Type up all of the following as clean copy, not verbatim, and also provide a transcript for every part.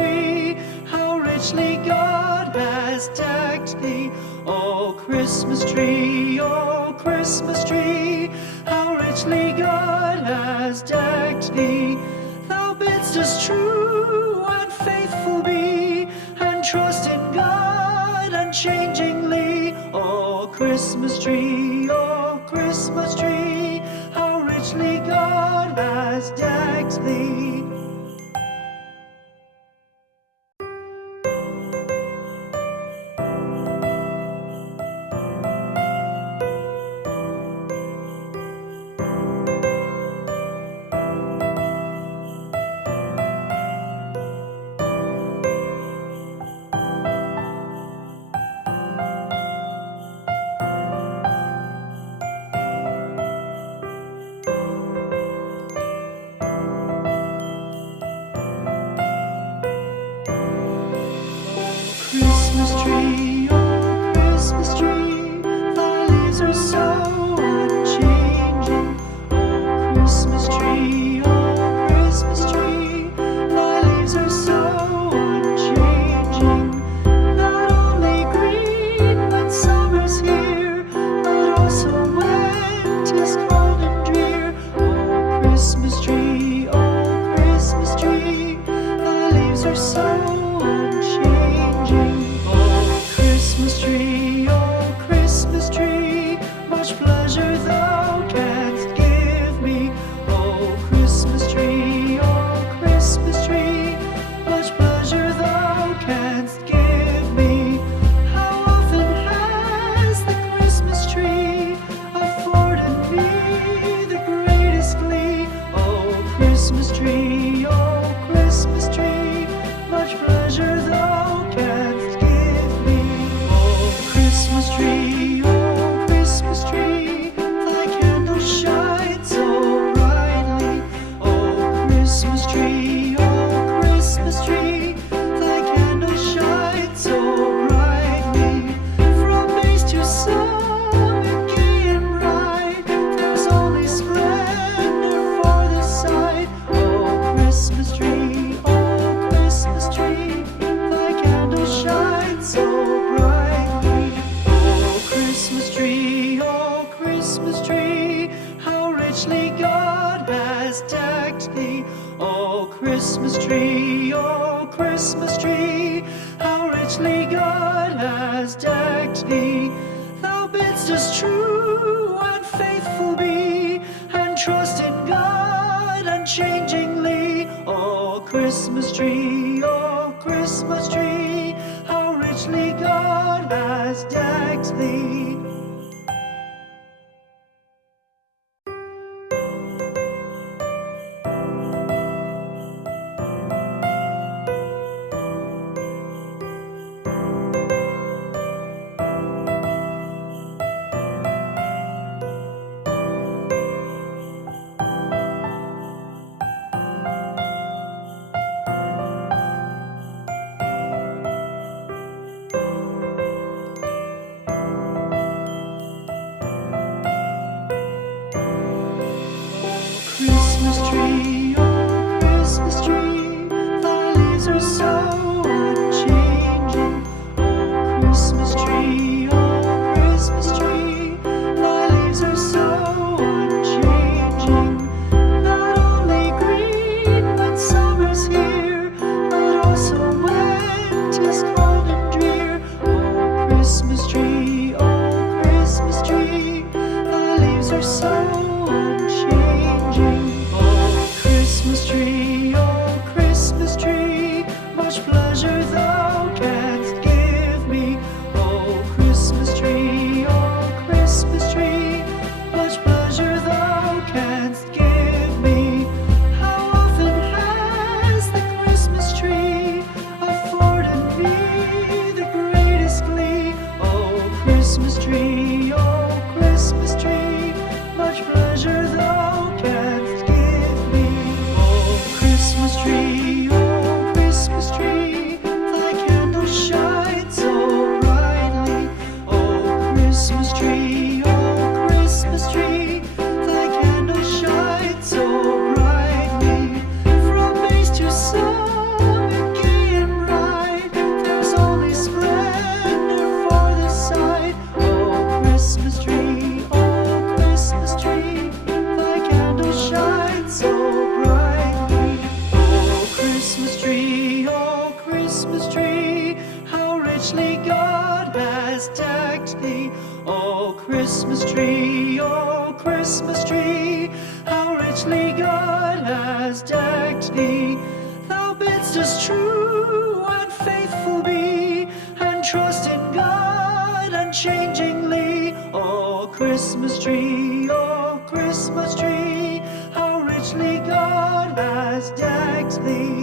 tree, how richly God has decked thee. Oh Christmas tree, how richly God has decked thee. Thou bidst us true and faithful be, and trust in God unchangingly. Oh Christmas tree, how richly God has decked thee. Christmas tree, oh Christmas tree, thy leaves are so unchanging. Oh Christmas tree, thy leaves are so unchanging. Not only green when summer's here, but also when 'tis cold and drear. Oh Christmas tree, thy leaves are so unchanging. Oh Christmas tree, much pleasure thou canst give me. Oh Christmas tree, much pleasure thou canst give me. How often has the Christmas tree afforded me the greatest glee? Oh Christmas tree, much pleasure thou canst give me. Oh Christmas tree, thy candles shine so brightly. Oh Christmas tree, thy candles shine so brightly. From base to summit, gay and bright, there's only splendor for the sight. Oh Christmas tree, thy candles shine so brightly. Oh Christmas tree, how richly God has decked thee. Oh Christmas tree, how richly God has decked thee. Thou bidst us true and faithful be, and trust in God unchangingly. Oh Christmas tree, how richly God has decked thee. Christmas tree, how richly God has decked thee. Oh, Christmas tree, oh, Christmas tree, how richly God has decked thee. Thou bidst us true and faithful be, and trust in God unchangingly. Oh, Christmas tree, oh, Christmas tree, how richly God has decked thee.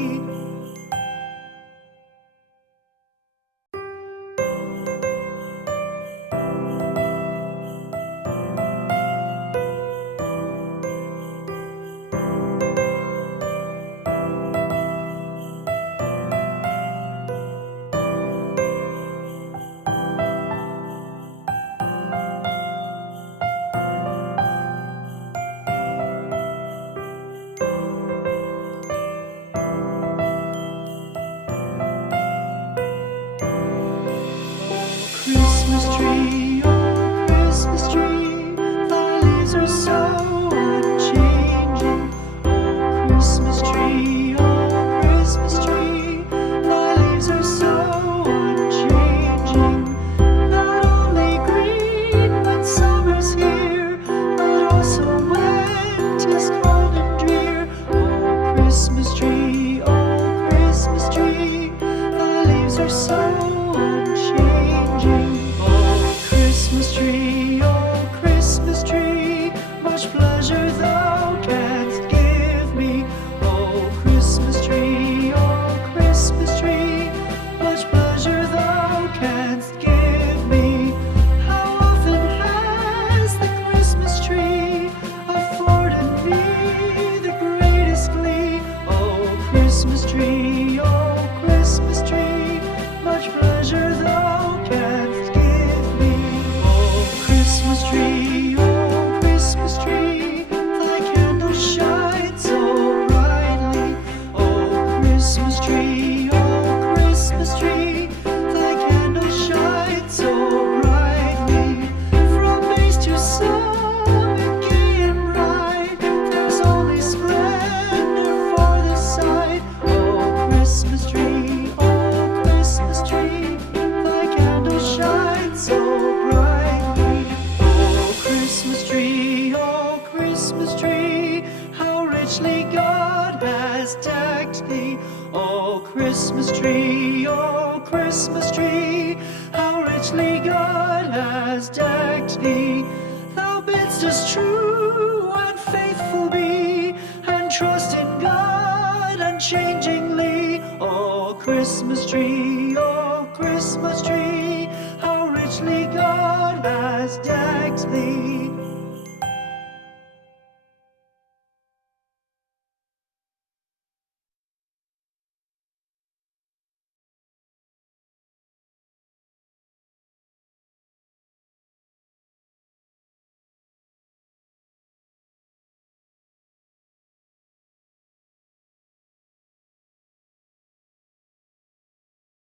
Christmas tree, oh Christmas tree, thy leaves are so unchanging. Oh Christmas tree, oh Christmas tree, thy leaves are so unchanging. Not only green when summer's here, but also when 'tis cold and drear. Oh Christmas tree, thy leaves are so unchanging. Oh Christmas tree, much pleasure thou canst give me. Oh Christmas tree, much pleasure thou canst give me. How often has the Christmas tree afforded me the greatest glee. Oh Christmas tree, much pleasure thou canst give me. Oh Christmas tree, thy candles shine so brightly. Oh Christmas tree, thy candles shine so brightly. From base to summit, gay and bright, there's only splendor for the sight. Oh Christmas tree, thy candles shine so brightly. Oh Christmas tree, how richly God has decked thee. Oh Christmas tree, how richly God has decked thee. Thou bidst us true and faithful be, and trust in God unchangingly. Oh Christmas tree, how richly God has decked